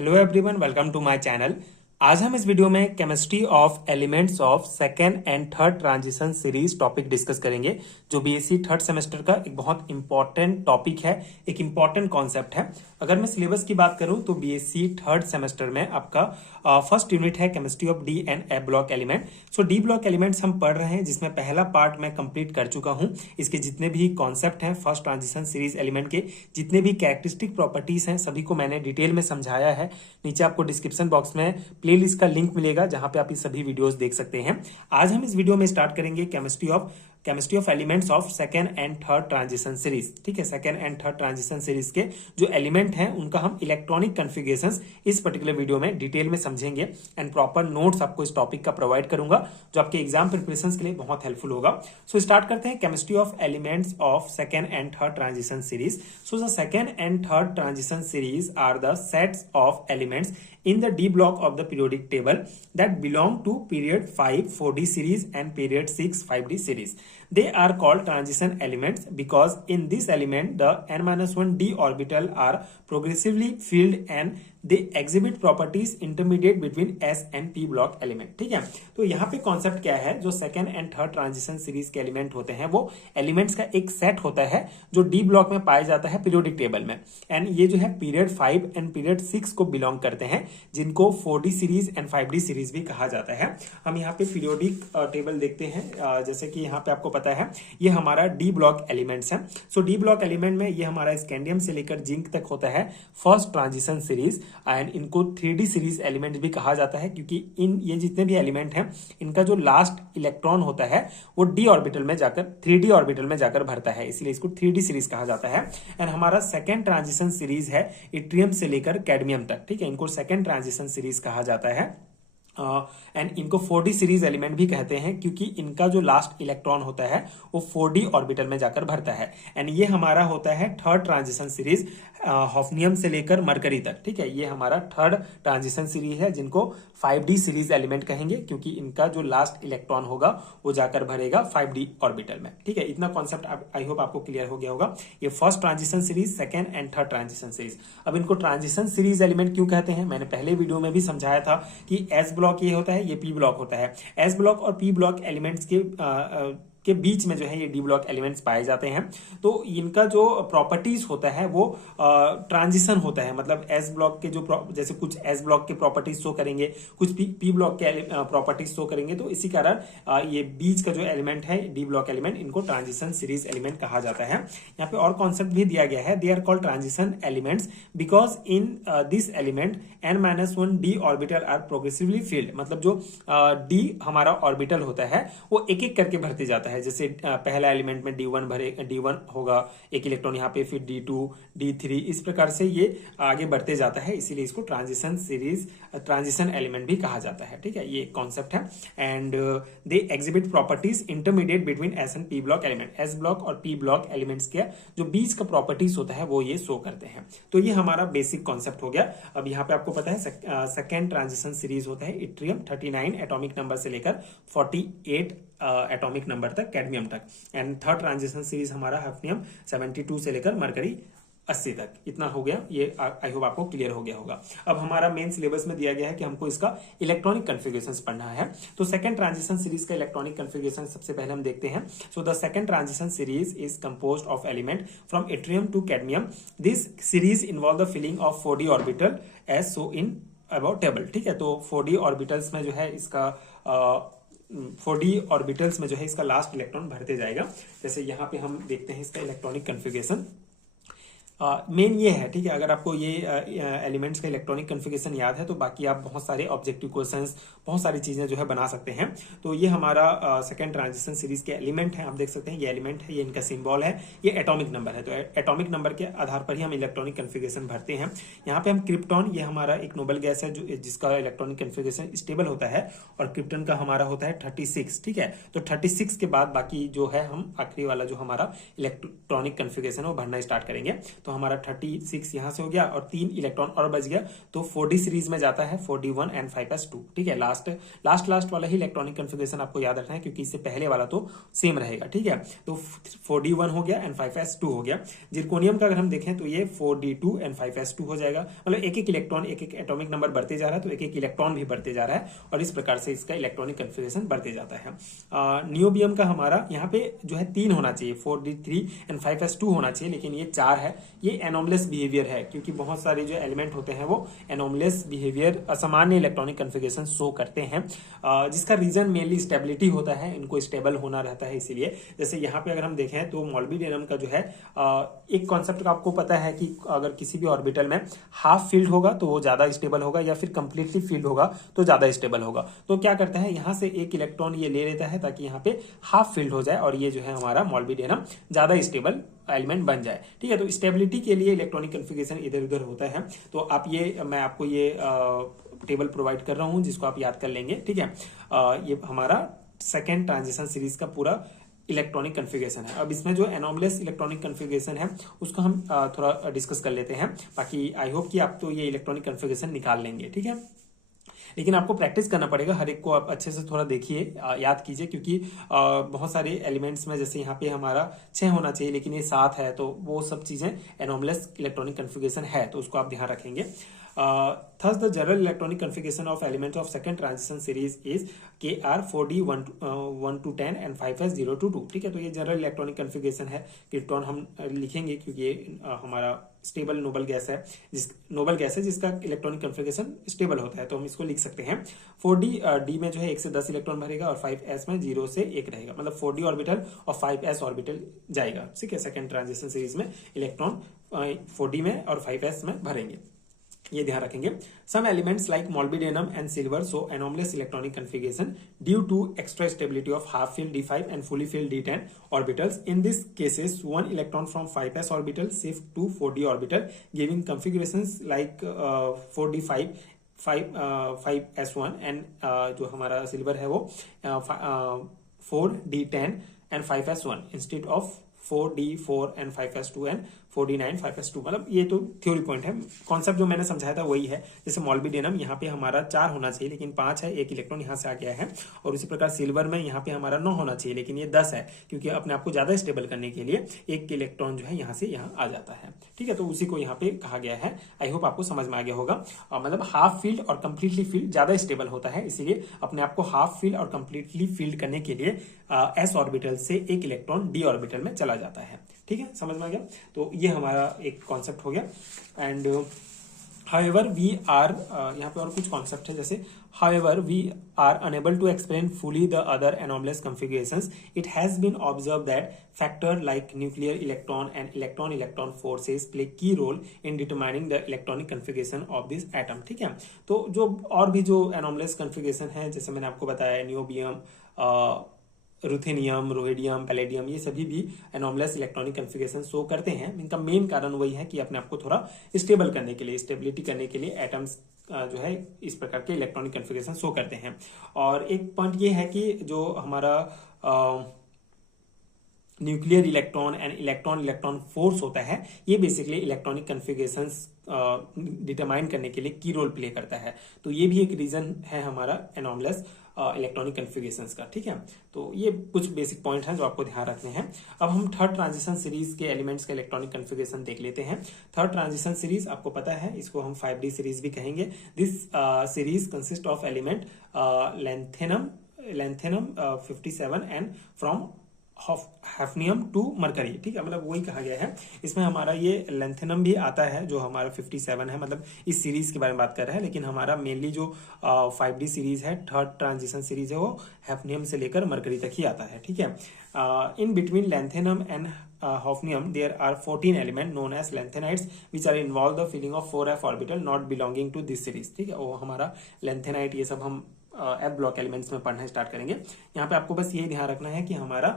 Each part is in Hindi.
Hello everyone, welcome to my channel. आज हम इस वीडियो में chemistry of elements of second and third transition series topic discuss करेंगे, जो बीएससी थर्ड सेमेस्टर का एक बहुत इंपॉर्टेंट टॉपिक है, एक इंपॉर्टेंट कॉन्सेप्ट है। अगर मैं सिलेबस की बात करूं तो बीएससी थर्ड सेमेस्टर में आपका फर्स्ट यूनिट है chemistry of D and A block element. So D block elements हम पढ़ रहे हैं, जिसमें पहला पार्ट मैं कंप्लीट कर चुका हूं। इसके जितने भी कॉन्सेप्ट हैं फर्स्ट ट्रांजिशन सीरीज एलिमेंट के, जितने भी कैरेक्टरिस्टिक प्रॉपर्टीज हैं, सभी को मैंने डिटेल में समझाया है। नीचे आपको डिस्क्रिप्शन बॉक्स में प्लेलिस्ट का लिंक मिलेगा, जहां पे आप ये सभी वीडियोस देख सकते हैं। आज हम इस वीडियो में स्टार्ट करेंगे chemistry of elements of second and third transition series. ठीक है, second and third transition series के जो एलिमेंट हैं उनका हम इलेक्ट्रॉनिक कॉन्फ़िगरेशंस इस पर्टिकुलर वीडियो में डिटेल में समझेंगे एंड प्रॉपर नोट्स आपको इस टॉपिक का प्रोवाइड करूंगा, जो आपके एग्जाम प्रिपरेशन के लिए बहुत हेल्पफुल होगा। सो स्टार्ट करते हैं chemistry of elements of second and third transition series. So the second and third transition series are the sets of elements in the D block of the periodic table that belong to period 5 4D series and period 6 5D series. They are called transition elements because in this element the n-1 d orbital are progressively filled and they exhibit properties intermediate between S and P block element. ठीक है, तो यहाँ पे कॉन्सेप्ट क्या है, जो second and third transition series के एलिमेंट होते हैं वो एलिमेंट्स का एक सेट होता है जो डी ब्लॉक में पाया जाता है पीरियोडिक टेबल में। एंड ये जो है पीरियड 5 एंड पीरियड 6 को बिलोंग करते हैं, जिनको 4D series and 5D series भी कहा जाता है। हम यहाँ पे पीरियोडिक टेबल देखते हैं, जैसे कि यहाँ पे आपको पता है ये हमारा डी ब्लॉक एलिमेंट्स है। सो डी ब्लॉक एलिमेंट में ये हमारा स्कैंडियम से लेकर जिंक तक होता है फर्स्ट ट्रांजिशन सीरीज, एंड इनको 3D सीरीज एलिमेंट भी कहा जाता है, क्योंकि ये जितने भी एलिमेंट हैं इनका जो लास्ट इलेक्ट्रॉन होता है वो डी ऑर्बिटल में जाकर 3D ऑर्बिटल में जाकर भरता है, इसलिए इसको 3D सीरीज कहा जाता है। एंड हमारा सेकेंड ट्रांजिशन सीरीज है इट्रियम से लेकर कैडमियम तक। ठीक है, इनको सेकेंड ट्रांजिशन सीरीज कहा जाता है। एंड इनको 4D सीरीज एलिमेंट भी कहते हैं, क्योंकि इनका जो लास्ट इलेक्ट्रॉन होता है वो 4D ऑर्बिटल में जाकर भरता है। एंड ये हमारा होता है थर्ड ट्रांजिशन सीरीज, हॉफनियम से लेकर मरकरी तक। ठीक है, ये हमारा थर्ड ट्रांजिशन सीरीज है, जिनको 5D सीरीज एलिमेंट कहेंगे, क्योंकि इनका जो लास्ट इलेक्ट्रॉन होगा वो जाकर भरेगा 5D ऑर्बिटल में। ठीक है, इतना कॉन्सेप्ट आई होप आपको क्लियर हो गया होगा। ये first transition series, second and third transition series. अब इनको ट्रांजिशन सीरीज एलिमेंट क्यों कहते हैं, मैंने पहले वीडियो में भी समझाया था कि एस ब्लॉक ये होता है, ये पी ब्लॉक होता है। एस ब्लॉक और पी ब्लॉक एलिमेंट्स के बीच में जो है ये डी ब्लॉक एलिमेंट्स पाए जाते हैं। तो इनका जो प्रॉपर्टीज होता है वो ट्रांजिशन होता है, मतलब एस ब्लॉक के जो जैसे कुछ एस ब्लॉक के प्रॉपर्टीज शो करेंगे, कुछ पी ब्लॉक के प्रॉपर्टीज शो करेंगे। तो इसी कारण ये बीच का जो एलिमेंट है डी ब्लॉक एलिमेंट, इनको ट्रांजिशन सीरीज एलिमेंट कहा जाता है। यहाँ पे और कॉन्सेप्ट भी दिया गया है, they are called transition elements because in this element n-1 d orbital are progressively filled. मतलब जो डी हमारा ऑर्बिटल होता है वो एक एक करके भरते जाता है। जैसे पहला एलिमेंट में D1 होगा एक इलेक्ट्रॉन यहाँ पे, फिर D2 D3, इस प्रकार से ये आगे बढ़ते जाता है, इसीलिए इसको ट्रांजिशन एलिमेंट भी कहा जाता है। ठीक है, ये कॉन्सेप्ट है। And they exhibit properties intermediate between S and P block element. S block और पी ब्लॉक एलिमेंट्स के जो बीच का प्रॉपर्टीज होता है वो ये शो करते हैं। तो ये हमारा बेसिक कॉन्सेप्ट हो गया। अब यहाँ पे आपको पता है सेकेंड ट्रांजिशन सीरीज होता है इट्रियम 39 एटॉमिक नंबर से लेकर 48 एटॉमिक नंबर तक कैडमियम तक। एंड थर्ड ट्रांजिशन सीरीज हमारा हफनियम 72 से लेकर मरकरी 80 तक। इतना हो गया, ये आई होप आपको क्लियर हो गया होगा। अब हमारा मेन सिलेबस में दिया गया है कि हमको इसका इलेक्ट्रॉनिक कॉन्फ़िगरेशंस पढ़ना है। तो सेकंड ट्रांजिशन सीरीज का इलेक्ट्रॉनिक कॉन्फ़िगरेशन सबसे पहले हम देखते हैं। So the second transition series is composed of element from yttrium to cadmium. This series involve the filling of 4D orbital as so in about table. ठीक है, तो 4D ऑर्बिटल्स में जो है इसका 4D ऑर्बिटल्स में जो है इसका लास्ट इलेक्ट्रॉन भरते जाएगा। जैसे यहाँ पे हम देखते हैं इसका इलेक्ट्रॉनिक कॉन्फ़िगरेशन मेन ये है। ठीक है, अगर आपको ये एलिमेंट्स का इलेक्ट्रॉनिक कॉन्फ़िगरेशन याद है तो बाकी आप बहुत सारे ऑब्जेक्टिव क्वेश्चंस, बहुत सारी चीजें जो है बना सकते हैं। तो ये हमारा सेकंड ट्रांजिशन सीरीज के एलिमेंट है, आप देख सकते हैं ये एलिमेंट है, ये इनका सिंबल है, ये एटॉमिक नंबर है। तो एटॉमिक नंबर के आधार पर ही हम इलेक्ट्रॉनिक कॉन्फ़िगरेशन भरते हैं। यहाँ पे हम क्रिप्टॉन, ये हमारा एक नोबल गैस है जिसका इलेक्ट्रॉनिक कॉन्फ़िगरेशन स्टेबल होता है, और क्रिप्टन का हमारा होता है 36। ठीक है, तो 36 के बाद बाकी जो है हम आखिरी वाला जो हमारा इलेक्ट्रॉनिक कॉन्फ़िगरेशन है वो भरना स्टार्ट करेंगे। तो तो हमारा 36 यहाँ से हो गया और 3 इलेक्ट्रॉन और बच गया, तो 4D सीरीज में जाता है 4D1 एंड 5s2। ठीक है, लास्ट वाला ही इलेक्ट्रॉनिक कन्फिगरेशन आपको याद रखना है, क्योंकि इससे पहले वाला तो सेम रहेगा। ठीक है, तो 4D1 हो गया एंड 5s2 हो गया। जिरकोनियम का अगर हम देखें तो ये 4D2 एंड 5s2 हो जाएगा, मतलब एक एक इलेक्ट्रॉन, एक एक एटॉमिक नंबर बढ़ते जा रहा है, तो एक एक इलेक्ट्रॉन भी बढ़ते जा रहा है और इस प्रकार से इसका इलेक्ट्रॉनिक कन्फिगरेशन बढ़ते जाता है। नियोबियम का हमारा यहाँ पे जो है 3 होना चाहिए, 4D3 एंड 5s2 होना चाहिए, लेकिन ये 4 है। ये एनोमलेस बिहेवियर है, क्योंकि बहुत सारे जो एलिमेंट होते हैं वो एनोमलेस बिहेवियर, असामान्य इलेक्ट्रॉनिक कन्फिगरेशन शो करते हैं, जिसका रीजन मेनली स्टेबिलिटी होता है, इनको स्टेबल होना रहता है। इसीलिए जैसे यहाँ पे अगर हम देखें तो मॉलिब्डेनम का जो है एक कॉन्सेप्ट का आपको पता है कि अगर किसी भी ऑर्बिटल में हाफ फील्ड होगा तो वो ज्यादा स्टेबल होगा, या फिर कंप्लीटली फील्ड होगा तो ज्यादा स्टेबल होगा। तो क्या करता है, यहाँ से एक इलेक्ट्रॉन ये ले लेता है ताकि यहाँ पे हाफ फील्ड हो जाए और ये जो है हमारा मॉलिब्डेनम ज्यादा स्टेबल एलिमेंट बन जाए। ठीक है, तो स्टेबिलिटी के लिए इलेक्ट्रॉनिक कन्फिगरेशन इधर उधर होता है। तो आप मैं आपको ये टेबल प्रोवाइड कर रहा हूं जिसको आप याद कर लेंगे। ठीक है, ये हमारा सेकेंड ट्रांजिशन सीरीज का पूरा इलेक्ट्रॉनिक कन्फिगरेशन है। अब इसमें जो एनोमलेस इलेक्ट्रॉनिक कन्फिगरेशन है उसको हम थोड़ा डिस्कस कर लेते हैं। बाकी आई होप कि आप तो ये इलेक्ट्रॉनिक कन्फिगरेशन निकाल लेंगे। ठीक है, लेकिन आपको प्रैक्टिस करना पड़ेगा, हर एक को आप अच्छे से थोड़ा देखिए, याद कीजिए, क्योंकि बहुत सारे एलिमेंट्स में जैसे यहाँ पे हमारा 6 होना चाहिए लेकिन ये 7 है, तो वो सब चीजें एनोमलेस इलेक्ट्रॉनिक कन्फिगरेशन है, तो उसको आप ध्यान रखेंगे। Thus, the general electronic configuration of elements of second transition series is Kr 4D 1 to 10 and 5s 0 to 2। ठीक है, तो ये जनरल इलेक्ट्रॉनिक कन्फिगरेशन है। क्रिप्टॉन हम लिखेंगे क्योंकि ये हमारा स्टेबल नोबल गैस है जिसका इलेक्ट्रॉनिक कन्फिगरेशन स्टेबल होता है, तो हम इसको लिख सकते हैं 4D डी में जो है 1 से 10 इलेक्ट्रॉन भरेगा और 5s में 0 से 1 रहेगा, मतलब 4D ऑर्बिटल और 5s ऑर्बिटल जाएगा। ठीक है, सेकेंड ट्रांजिशन सीरीज में इलेक्ट्रॉन 4D में और 5s में भरेंगे, ये ध्यान रखेंगे। Some elements like molybdenum and silver show anomalous electronic configuration due to extra stability of half filled D5 and fully filled D10 orbitals. In this cases, one electron from 5s orbital shift to 4D orbital, giving configurations like 4D5 5s1 and जो हमारा सिल्वर है वो 4D10 and 5s1 instead of 4D4 and 5s2 and 4D9 5s2। मतलब ये तो थ्योरी पॉइंट है, कॉन्सेप्ट जो मैंने समझाया था वही है। जैसे मॉलिब्डेनम यहाँ पे हमारा 4 होना चाहिए लेकिन 5 है, एक इलेक्ट्रॉन यहाँ से आ गया है, और उसी प्रकार सिल्वर में यहाँ पे हमारा 9 होना चाहिए लेकिन ये 10 है, क्योंकि अपने आप को ज्यादा स्टेबल करने के लिए एक इलेक्ट्रॉन जो है यहाँ से यहाँ आ जाता है। ठीक है, तो उसी को यहाँ पे कहा गया है। आई होप आपको समझ में आ गया होगा। मतलब हाफ फील्ड और कंप्लीटली फील्ड ज्यादा स्टेबल होता है, इसीलिए अपने आप को हाफ फील्ड और कंप्लीटली फील्ड करने के लिए एस ऑर्बिटल से एक इलेक्ट्रॉन डी ऑर्बिटल में चला जाता है। ठीक है, समझ में आ गया। तो ये हमारा एक कॉन्सेप्ट हो गया। एंड हाउएवर वी आर, यहाँ पे और कुछ कॉन्सेप्ट है, जैसे however we are unable to explain fully the other anomalous configurations, it has been observe that factor like nuclear electron and electron forces play key role in determining the electronic configuration of this atom. ठीक है, तो जो और भी जो एनोमलेस कन्फिगरेशन है, जैसे मैंने आपको बताया नियोबियम, रुथेनियम, रोहिडियम, पैलेडियम, ये सभी भी एनोमलेस इलेक्ट्रॉनिक कन्फिगरेशन शो करते हैं। इनका मेन कारण वही है कि अपने आप को थोड़ा स्टेबल करने के लिए, स्टेबिलिटी करने के लिए एटम्स जो है इस प्रकार के इलेक्ट्रॉनिक कन्फिगरेशन शो करते हैं। और एक पॉइंट ये है कि जो हमारा nuclear electron and electron force होता है, ये बेसिकली इलेक्ट्रॉनिक कन्फिगरेशंस डिटरमाइन करने के लिए की रोल प्ले करता है। तो ये भी एक रीजन है हमारा एनोमलेस इलेक्ट्रॉनिक कन्फिगरेशंस का। ठीक है, तो ये कुछ बेसिक पॉइंट हैं जो आपको ध्यान रखने हैं। अब हम थर्ड ट्रांजिशन सीरीज के एलिमेंट्स का इलेक्ट्रॉनिक कन्फिगरेशन देख लेते हैं। थर्ड ट्रांजिशन सीरीज आपको पता है, इसको हम 5D सीरीज भी कहेंगे। This series consist of element lanthanum 57 and from hafnium to mercury. ठीक है, मतलब वही कहा गया है। इसमें हमारा ये लैंथेनम भी आता है जो हमारा 57 है, मतलब इस सीरीज के बारे में बात कर रहे हैं, लेकिन हमारा मेनली जो 5D सीरीज है, थर्ड ट्रांजिशन सीरीज है, वो हैफनियम से लेकर मरकरी तक ही आता है। ठीक है, in between lanthanum and hafnium there are 14 elements known as lanthanides which are involved the filling of 4f orbital not belonging to this series। ठीक है, वो हमारा लैंथेनाइट, ये सब हम एफ ब्लॉक एलिमेंट्स में पढ़ना स्टार्ट करेंगे। यहाँ पे आपको बस यही ध्यान रखना है कि हमारा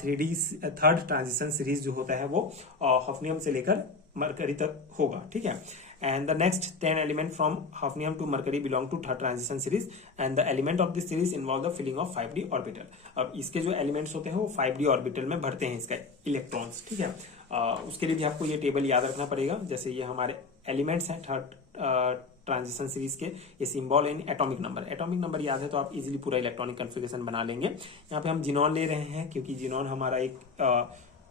3D थर्ड ट्रांजिशन सीरीज जो होता है वो हफनियम से लेकर मरकरी तक होगा। ठीक है, and the next 10 element from hafnium to mercury belong to third transition series and the element of this series involve the filling of 5D orbital। अब इसके जो एलिमेंट्स होते हैं वो 5D ऑर्बिटल में भरते हैं इसका इलेक्ट्रॉन्स। ठीक है, उसके लिए भी आपको ये टेबल याद रखना पड़ेगा। जैसे ये हमारे एलिमेंट्स हैं थर्ड ट्रांजिशन सीरीज के, ये सिंबल इन एटॉमिक नंबर याद है तो आप इजीली पूरा इलेक्ट्रॉनिक कन्फिगरेशन बना लेंगे। यहाँ पे हम जिनॉन ले रहे हैं क्योंकि जिनॉन हमारा एक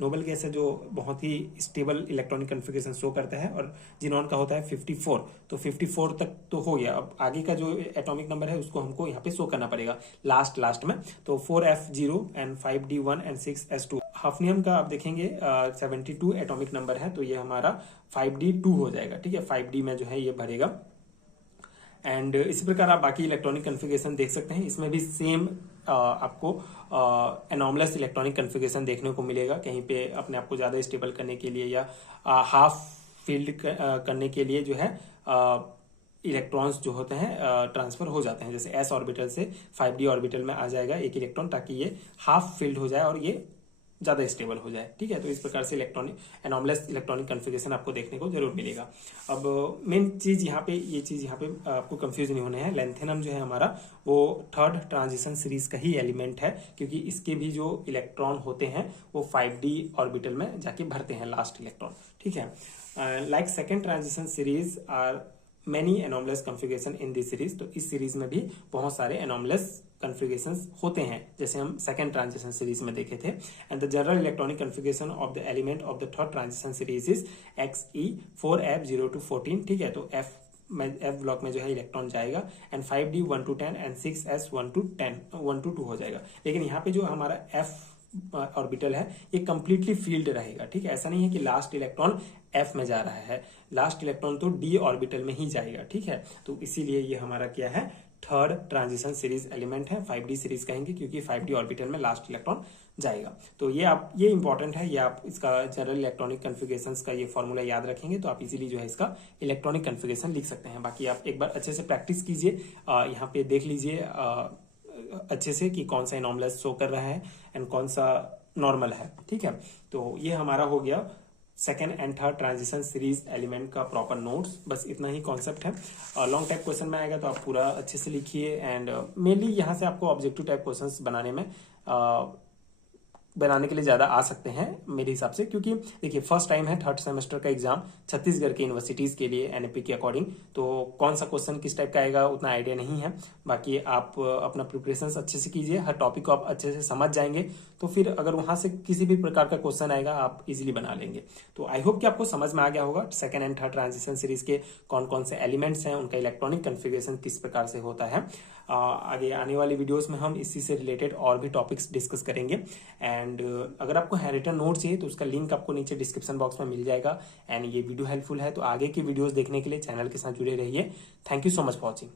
नोबल गैस है जो बहुत ही स्टेबल इलेक्ट्रॉनिक कन्फिगरेशन शो करता है, और जिनॉन का होता है 54। तो 54 तक तो हो गया। अब आगे का जो एटॉमिक नंबर है उसको हमको यहाँ पे शो करना पड़ेगा लास्ट में। तो 4f0 and 5d1 and 6s2। हफनियम का आप देखेंगे 72 एटॉमिक नंबर है, तो ये हमारा 5d2 हो जाएगा। ठीक है, 5d में जो है ये भरेगा। एंड इसी प्रकार आप बाकी इलेक्ट्रॉनिक कन्फिगरेशन देख सकते हैं। इसमें भी सेम आपको एनॉमलस इलेक्ट्रॉनिक कन्फिगरेशन देखने को मिलेगा। कहीं पे अपने आप को ज्यादा स्टेबल करने के लिए या हाफ फील्ड करने के लिए जो है इलेक्ट्रॉन्स जो होते हैं ट्रांसफर हो जाते हैं। जैसे s ऑर्बिटल से 5d ऑर्बिटल में आ जाएगा एक इलेक्ट्रॉन, ताकि ये हाफ फील्ड हो जाए और ये ज्यादा स्टेबल हो जाए। ठीक है, तो इस प्रकार से इलेक्ट्रॉनिक एनॉमलस इलेक्ट्रॉनिक कन्फिगरेशन आपको देखने को जरूर मिलेगा। अब मेन चीज यहाँ पे आपको कंफ्यूज नहीं होने हैं। लेंथेनम जो है हमारा वो थर्ड ट्रांजिशन सीरीज का ही एलिमेंट है, क्योंकि इसके भी जो इलेक्ट्रॉन होते हैं वो 5d ऑर्बिटल में जाके भरते हैं लास्ट इलेक्ट्रॉन। ठीक है, like second transition series are many anomalous configuration in this series. तो इस सीरीज में भी बहुत सारे एनॉमलस कन्फिगरेशंस होते हैं, जैसे हम सेकेंड ट्रांजिशन सीरीज में देखे थे। And the general electronic configuration of the element of the third transition series is xe4f0 to 14। ठीक है, तो एफ ब्लॉक में जो है इलेक्ट्रॉन जाएगा, and 5d 1 to 10 and 6s 1 to 2 हो जाएगा। लेकिन यहाँ पे जो हमारा एफ ऑर्बिटल है ये कंप्लीटली फील्ड रहेगा। ठीक है, ऐसा नहीं है कि लास्ट इलेक्ट्रॉन एफ में जा रहा है, लास्ट इलेक्ट्रॉन तो डी ऑर्बिटल में ही जाएगा। ठीक है, तो इसीलिए ये हमारा क्या है, थर्ड ट्रांजिशन सीरीज एलिमेंट है। 5d सीरीज कहेंगे क्योंकि 5d ऑर्बिटल में लास्ट इलेक्ट्रॉन जाएगा। तो ये इंपॉर्टेंट है, ये आप इसका जनरल इलेक्ट्रॉनिक कन्फिगरेशंस का ये फॉर्मूला याद रखेंगे तो आप इजीली जो है इसका इलेक्ट्रॉनिक कन्फिगरेशन लिख सकते हैं। बाकी आप एक बार अच्छे से प्रैक्टिस कीजिए, यहाँ पे देख लीजिए अच्छे से कि कौन सा एनॉमलस शो कर रहा है एंड कौन सा नॉर्मल है। ठीक है, तो ये हमारा हो गया second and third transition series element का प्रॉपर नोट्स। बस इतना ही कॉन्सेप्ट है। लॉन्ग टाइप क्वेश्चन में आएगा तो आप पूरा अच्छे से लिखिए, एंड मेनली यहाँ से आपको ऑब्जेक्टिव टाइप क्वेश्चंस बनाने के लिए ज्यादा आ सकते हैं मेरे हिसाब से, क्योंकि देखिए फर्स्ट टाइम है थर्ड सेमेस्टर का एग्जाम छत्तीसगढ़ के यूनिवर्सिटीज के लिए एनएपी के अकॉर्डिंग। तो कौन सा क्वेश्चन किस टाइप का आएगा उतना आइडिया नहीं है। बाकी आप अपना प्रिपरेशन अच्छे से कीजिए, हर टॉपिक को आप अच्छे से समझ जाएंगे तो फिर अगर वहां से किसी भी प्रकार का क्वेश्चन आएगा आप इजिली बना लेंगे। तो आई होप कि आपको समझ में आ गया होगा second and third transition series के कौन कौन से एलिमेंट्स हैं, उनका इलेक्ट्रॉनिक कन्फिगरेशन किस प्रकार से होता है। आगे आने वाली वीडियोस में हम इसी से रिलेटेड और भी टॉपिक्स डिस्कस करेंगे। एंड अगर आपको हैंडरिटन नोट चाहिए तो उसका लिंक आपको नीचे डिस्क्रिप्शन बॉक्स में मिल जाएगा। एंड ये वीडियो हेल्पफुल है तो आगे की वीडियोस देखने के लिए चैनल के साथ जुड़े रहिए। Thank you so much for watching.